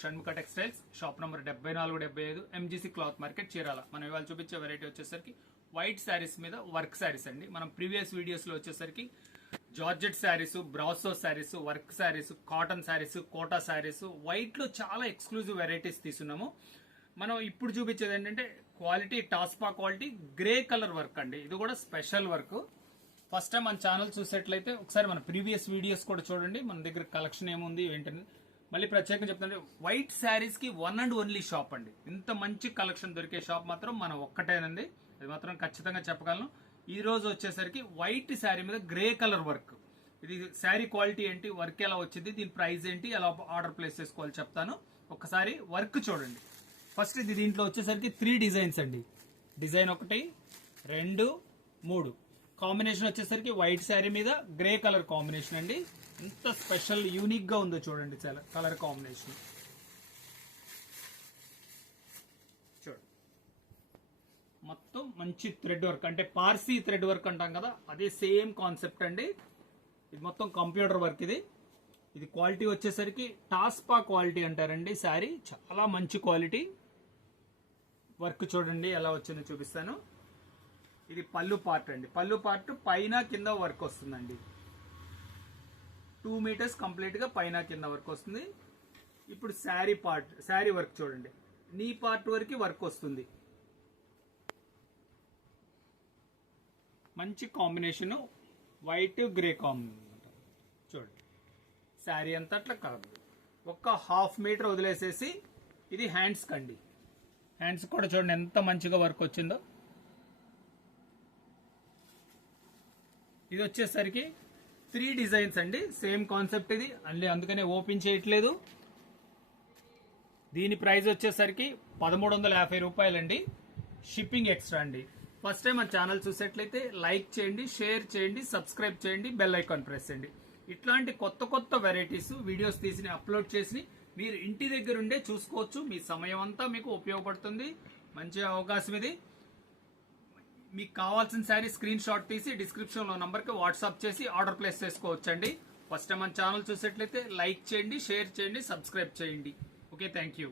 Shanmukha textiles shop number 7475 MGC cloth market Chirala. మనం ఇవాళ చూపించే వెరైటీ వచ్చేసరికి వైట్ శారీస్ మీద వర్క్ శారీస్ అండి. మనం ప్రీవియస్ వీడియోస్ లో వచ్చేసరికి georgette saris, brasso saris, work saris, cotton saris, Kota saris, white లో చాలా ఎక్స్క్లూజివ్ వెరైటీస్ తీసుకున్నాము. మనం ఇప్పుడు చూపించేది ఏంటంటే క్వాలిటీ టాస్పా క్వాలిటీ గ్రే కలర్ వర్క్ అండి. ఇది కూడా స్పెషల్ వర్క్. ఫస్ట్ టైం మన ఛానల్ చూసేట్లయితే ఒకసారి మన ప్రీవియస్ వీడియోస్ కూడా చూడండి. మన దగ్గర కలెక్షన్ ఏముంది ఏంటంటే మళ్ళీ ప్రత్యేకంగా చెప్తాను, వైట్ శారీస్ కి వన్ అండ్ ఓన్లీ షాప్ అండి. ఇంత మంచి కలెక్షన్ దొరికే షాప్ మాత్రం మనం ఒక్కటేనండి. అది మాత్రం ఖచ్చితంగా చెప్పగలను. ఈ రోజు వచ్చేసరికి వైట్ శారీ మీద గ్రే కలర్ వర్క్. ఇది శారీ క్వాలిటీ ఏంటి, వర్క్ ఎలా వచ్చింది, దీని ప్రైస్ ఏంటి, ఎలా ఆర్డర్ ప్లేస్ చేసుకోవాలి చెప్తాను. ఒక్కసారి వర్క్ చూడండి. ఫస్ట్ ఇది దీంట్లో వచ్చేసరికి 3 డిజైన్స్ అండి. డిజైన్ 1, 2, 3 కాంబినేషన్ వచ్చేసరికి వైట్ శారీ మీద గ్రే కలర్ కాంబినేషన్ అండి. ఎంత స్పెషల్ యూనిక్ గా ఉందో చూడండి కలర్ కాంబినేషన్. చూడండి మొత్తం మంచి థ్రెడ్ వర్క్, అంటే పార్సీ థ్రెడ్ వర్క్ అంటాం కదా, అదే సేమ్ కాన్సెప్ట్ అండి. ఇది మొత్తం కంప్యూటర్ వర్క్. ఇది క్వాలిటీ వచ్చేసరికి టాస్పా క్వాలిటీ అంటారండి. శారీ చాలా మంచి క్వాలిటీ. వర్క్ చూడండి ఎలా వచ్చిందో చూపిస్తాను. ఇది పళ్ళు పార్ట్ అండి. పళ్ళు పార్ట్ పైన కింద వర్క్ వస్తుందండి. 2 మీటర్స్ కంప్లీట్ గా పైన కింద వర్క్ వస్తుంది. ఇప్పుడు శారీ పార్ట్, శారీ వర్క్ చూడండి. నీ పార్ట్ వరకు వర్క్ వస్తుంది. మంచి కాంబినేషన్ వైట్ గ్రే కాంబినేషన్ చూడండి. శారీ అంతా అట్లా కలదు. ఒక్క 1/2 మీటర్ వదిలేసేసి ఇది హ్యాండ్స్ కండి. హ్యాండ్స్ కూడా చూడండి ఎంత మంచిగా వర్క్ వచ్చిందో. ఇది వచ్చేసరికి 3 డిజైన్స్ అండి. సేమ్ కాన్సెప్ట్ ఇది, అందుకనే ఓపెన్ చేయట్లేదు. దీని ప్రైస్ వచ్చేసరికి 1350 రూపాయలండి. షిప్పింగ్ ఎక్స్ట్రా అండి. ఫస్ట్ టైం మన ఛానల్ చూసేట్లయితే లైక్ చేయండి, షేర్ చేయండి, సబ్స్క్రైబ్ చేయండి, బెల్ ఐకాన్ ప్రెస్ చేయండి. ఇట్లాంటి కొత్త కొత్త వెరైటీస్ వీడియోస్ తీసి అప్లోడ్ చేసి మీరు ఇంటి దగ్గర ఉండే చూసుకోవచ్చు. మీ సమయం అంతా మీకు ఉపయోగపడుతుంది. మంచి అవకాశం ఇది. మీకు కావాల్సిన శారీ స్క్రీన్ షాట్ తీసి డిస్క్రిప్షన్ లో నంబర్ కి వాట్సాప్ చేసి ఆర్డర్ ప్లేస్ చేసుకోవచ్చండి. ఫస్ట్ టైం మన ఛానల్ చూసేట్లయితే లైక్ చేయండి, షేర్ చేయండి, సబ్స్క్రైబ్ చేయండి. Okay, thank you.